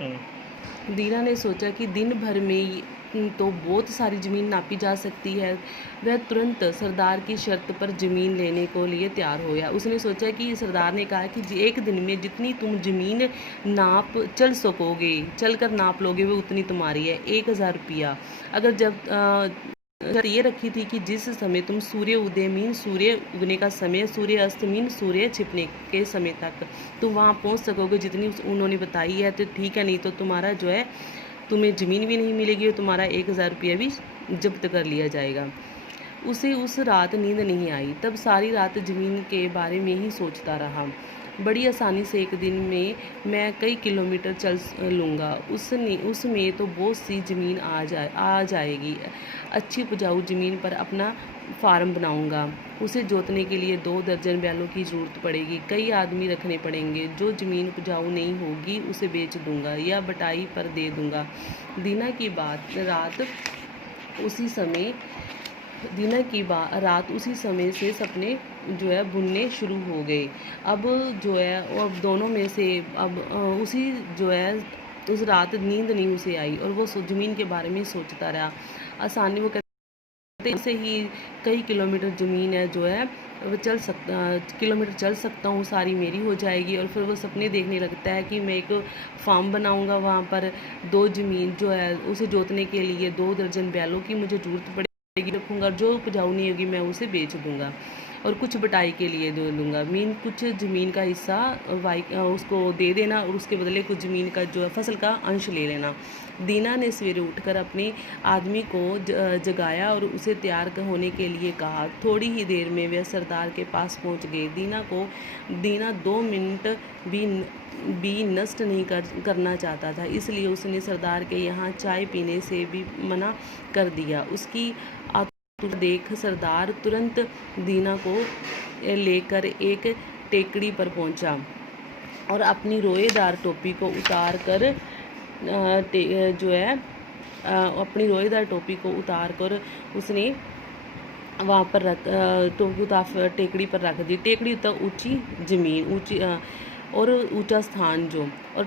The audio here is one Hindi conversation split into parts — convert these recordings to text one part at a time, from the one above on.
दीना ने सोचा कि दिन भर में तो बहुत सारी ज़मीन नापी जा सकती है। वह तुरंत सरदार की शर्त पर ज़मीन लेने को लिए तैयार हो गया। उसने सोचा कि सरदार ने कहा कि एक दिन में जितनी तुम ज़मीन नाप चल कर नाप लोगे वो उतनी तुम्हारी है, 1000 रुपया। अगर जब शर्त ये रखी थी कि जिस समय तुम सूर्य उदय मीन सूर्य उगने का समय, सूर्य अस्त मीन सूर्य छिपने के समय तक तुम वहाँ पहुँच सकोगे जितनी उन्होंने बताई है तो ठीक है, नहीं तो तुम्हारा जो है तुम्हें ज़मीन भी नहीं मिलेगी और तुम्हारा 1000 रुपया भी जब्त कर लिया जाएगा। उसे उस रात नींद नहीं आई। तब सारी रात ज़मीन के बारे में ही सोचता रहा। बड़ी आसानी से एक दिन में मैं कई किलोमीटर चल लूँगा। उसमें तो बहुत सी ज़मीन आ जाएगी। अच्छी उपजाऊ ज़मीन पर अपना फार्म बनाऊँगा। उसे जोतने के लिए 2 दर्जन बैलों की ज़रूरत पड़ेगी। कई आदमी रखने पड़ेंगे। जो ज़मीन उपजाऊ नहीं होगी उसे बेच दूँगा या बटाई पर दे दूँगा। दीना की रात उसी समय से सपने जो है बुनने शुरू हो गए। अब जो है अब दोनों में से अब उसी जो है उस रात नींद नहीं उसे आई और वो ज़मीन के बारे में सोचता रहा। आसानी वो कहते से ही कई किलोमीटर ज़मीन है जो है वो किलोमीटर चल सकता हूँ, सारी मेरी हो जाएगी। और फिर वो सपने देखने लगता है कि मैं एक फार्म बनाऊँगा, वहाँ पर 2 ज़मीन जो है उसे जोतने के लिए 2 दर्जन बैलों की मुझे ज़रूरत पड़ेगी रखूँगा। जो उपजाऊ नहीं होगी मैं उसे बेच दूँगा और कुछ बटाई के लिए दे दूँगा। कुछ ज़मीन का हिस्सा उसको दे देना और उसके बदले कुछ ज़मीन का जो है फसल का अंश ले लेना। दीना ने सवेरे उठकर अपने आदमी को जगाया और उसे तैयार होने के लिए कहा। थोड़ी ही देर में वह सरदार के पास पहुंच गए। दीना 2 मिनट भी नष्ट नहीं करना चाहता था, इसलिए उसने सरदार के यहाँ चाय पीने से भी मना कर दिया। उसकी देख सरदार तुरंत दीना को लेकर एक टेकड़ी पर पहुंचा और अपनी रोएदार टोपी को उतार कर उसने वहाँ पर टेकड़ी पर रख दी। टेकड़ी तक ऊंची ज़मीन और ऊंचा स्थान और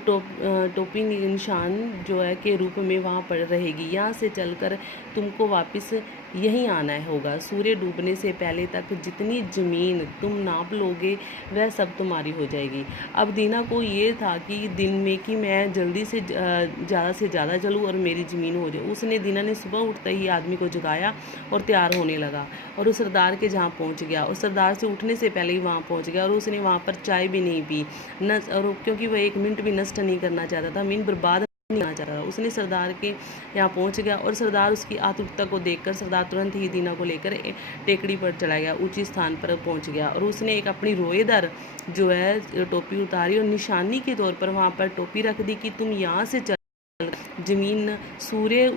टोपी निशान जो है के रूप में वहाँ पर रहेगी। यहाँ से चलकर तुमको वापस यहीं आना होगा। सूर्य डूबने से पहले तक जितनी ज़मीन तुम नाप लोगे वह सब तुम्हारी हो जाएगी। अब दीना को ये था कि दिन में कि मैं जल्दी से ज़्यादा चलूँ और मेरी ज़मीन हो जाए। दीना ने सुबह उठते ही आदमी को जगाया और तैयार होने लगा और उस सरदार के जहाँ पहुँच गया और सरदार से उठने से पहले ही वहाँ पहुँच गया और उसने वहाँ पर चाय भी नहीं पी और क्योंकि वह 1 मिनट भी नष्ट नहीं करना चाहता था, मीन बर्बाद नहीं करना चाहता था। उसने सरदार के यहाँ पहुँच गया और सरदार उसकी आतुरता को देखकर सरदार तुरंत ही दीना को लेकर टेकड़ी पर चला गया, ऊंची स्थान पर पहुँच गया और उसने एक अपनी रोएदार जो है टोपी उतारी और निशानी के तौर पर वहाँ पर टोपी रख दी कि तुम यहाँ से चल ज़मीन सूर्य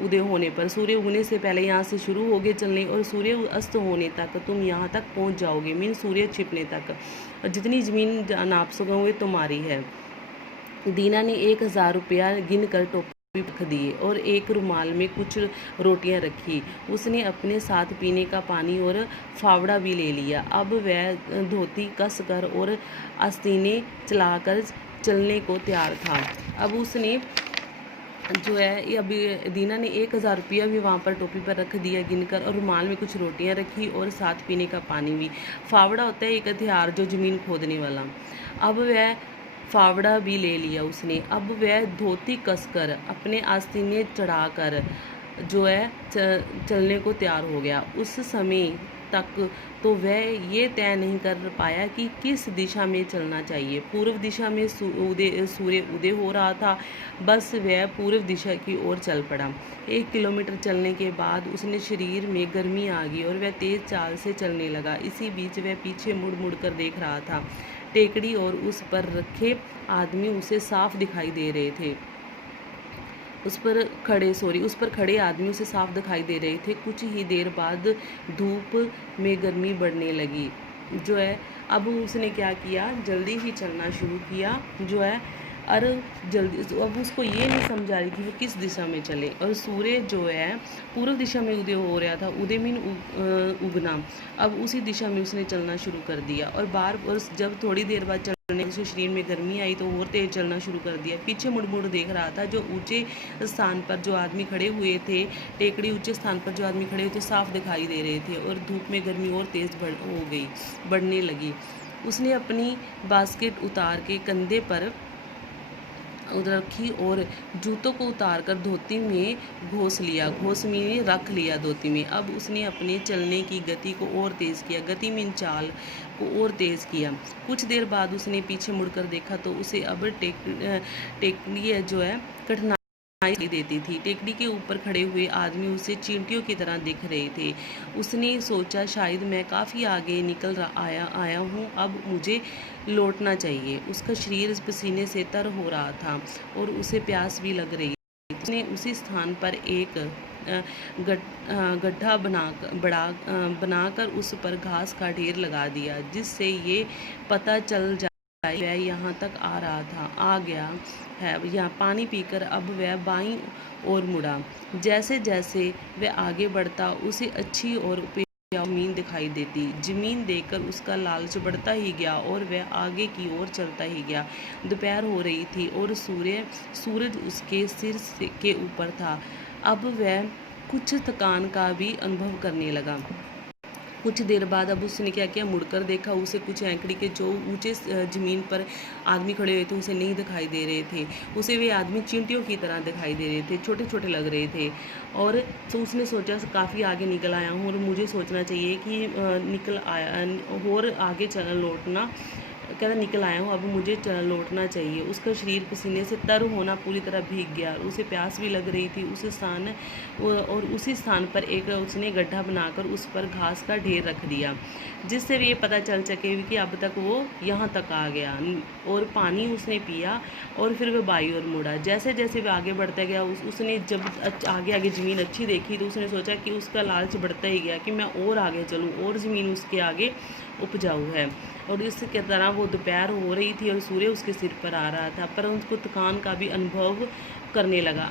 उगने से पहले यहाँ से शुरू होगे चलने और सूर्य अस्त होने तक तुम यहाँ तक पहुँच जाओगे, मीन सूर्य छिपने तक। और जितनी ज़मीन नाप सकोगे तुम्हारी है। दीना ने 1000 रुपया गिन कर टोपी रख दिए और एक रुमाल में कुछ रोटियां रखी। उसने अपने साथ पीने का पानी और फावड़ा भी ले लिया। अब वह धोती कस कर और आस्तीनें चलाकर चलने को तैयार था। अब उसने जो है अभी दीना ने 1000 रुपया भी वहाँ पर टोपी पर रख दिया गिनकर और रुमाल में कुछ रोटियां रखी और साथ पीने का पानी भी। फावड़ा होता है एक हथियार जो ज़मीन खोदने वाला। अब वह फावड़ा भी ले लिया उसने। अब वह धोती कसकर अपने आस्तीनें चढ़ाकर जो है चलने को तैयार हो गया। उस समय तक तो वह ये तय नहीं कर पाया कि किस दिशा में चलना चाहिए। पूर्व दिशा में सूर्य उदय हो रहा था, बस वह पूर्व दिशा की ओर चल पड़ा। 1 किलोमीटर चलने के बाद उसने शरीर में गर्मी आ गई और वह तेज चाल से चलने लगा। इसी बीच वह पीछे मुड़ मुड़ कर देख रहा था। टेकड़ी और उस पर आदमी उसे साफ दिखाई दे रहे थे। उस पर खड़े आदमी उसे साफ दिखाई दे रहे थे। कुछ ही देर बाद धूप में गर्मी बढ़ने लगी जो है। अब उसने क्या किया, जल्दी ही चलना शुरू किया जो है। और जल्दी अब उसको ये नहीं समझ आ रही थी वो किस दिशा में चले। और सूर्य जो है पूर्व दिशा में उदय हो रहा था, उदय मीन उगना। अब उसी दिशा में उसने चलना शुरू कर दिया और जब थोड़ी देर बाद उसके शरीर में गर्मी आई तो और तेज चलना शुरू कर दिया। पीछे मुड़ मुड़ देख रहा था, जो ऊंचे स्थान पर जो आदमी खड़े हुए थे, टेकड़ी ऊंचे स्थान पर जो आदमी खड़े हुए थे साफ दिखाई दे रहे थे, और धूप में गर्मी और तेज बढ़ने लगी। उसने अपनी बास्केट उतार के कंधे पर रखी और जूतों को उतारकर धोती में घोस में रख लिया धोती में। अब उसने अपने चलने की गति को और तेज़ किया, गति में चाल को और तेज़ किया। कुछ देर बाद उसने पीछे मुड़कर देखा तो उसे अब टेकड़ी जो है कठिनाई देती थी। टेकड़ी के ऊपर खड़े हुए आदमी उसे चींटियों की तरह दिख रहे थे। उसने सोचा, शायद मैं काफ़ी आगे निकल आया हूँ, अब मुझे लौटना चाहिए। उसका शरीर पसीने से तर हो रहा था और उसे प्यास भी लग रही थी। उसने उसी स्थान पर एक गड्ढा बनाकर उस पर घास का ढेर लगा दिया, जिससे ये पता चल जाए वह यहाँ तक आ गया है। यहाँ पानी पीकर अब वह बाईं ओर मुड़ा। जैसे जैसे वह आगे बढ़ता उसे अच्छी और ज़मीन दिखाई देती। ज़मीन देखकर उसका लालच बढ़ता ही गया और वह आगे की ओर चलता ही गया। दोपहर हो रही थी और सूरज उसके सिर के ऊपर था। अब वह कुछ थकान का भी अनुभव करने लगा। कुछ देर बाद अब उसने क्या किया, मुड़कर देखा। उसे कुछ एंकड़ी के जो ऊंचे ज़मीन पर आदमी खड़े हुए थे उसे नहीं दिखाई दे रहे थे। उसे वे आदमी चींटियों की तरह दिखाई दे रहे थे, छोटे छोटे लग रहे थे। और तो उसने सोचा, काफ़ी आगे निकल आया हूँ और मुझे सोचना चाहिए कि निकल आया और आगे लौटना, कहता निकल आया हूँ, अब मुझे लौटना चाहिए। उसका शरीर पसीने से तर होना पूरी तरह भीग गया। उसे प्यास भी लग रही थी। उसी स्थान पर एक उसने गड्ढा बनाकर उस पर घास का ढेर रख दिया, जिससे ये पता चल सके कि अब तक वो यहाँ तक आ गया। और पानी उसने पिया और फिर वह बाई ओर मुड़ा। जैसे जैसे वह आगे बढ़ता गया, उसने जब आगे आगे ज़मीन अच्छी देखी तो उसने सोचा कि उसका लालच बढ़ता ही गया कि मैं और आगे चलूँ, और ज़मीन उसके आगे उपजाऊ है। और इसके तरह वो दोपहर हो रही थी और सूर्य उसके सिर पर आ रहा था, पर उसको थकान का भी अनुभव करने लगा।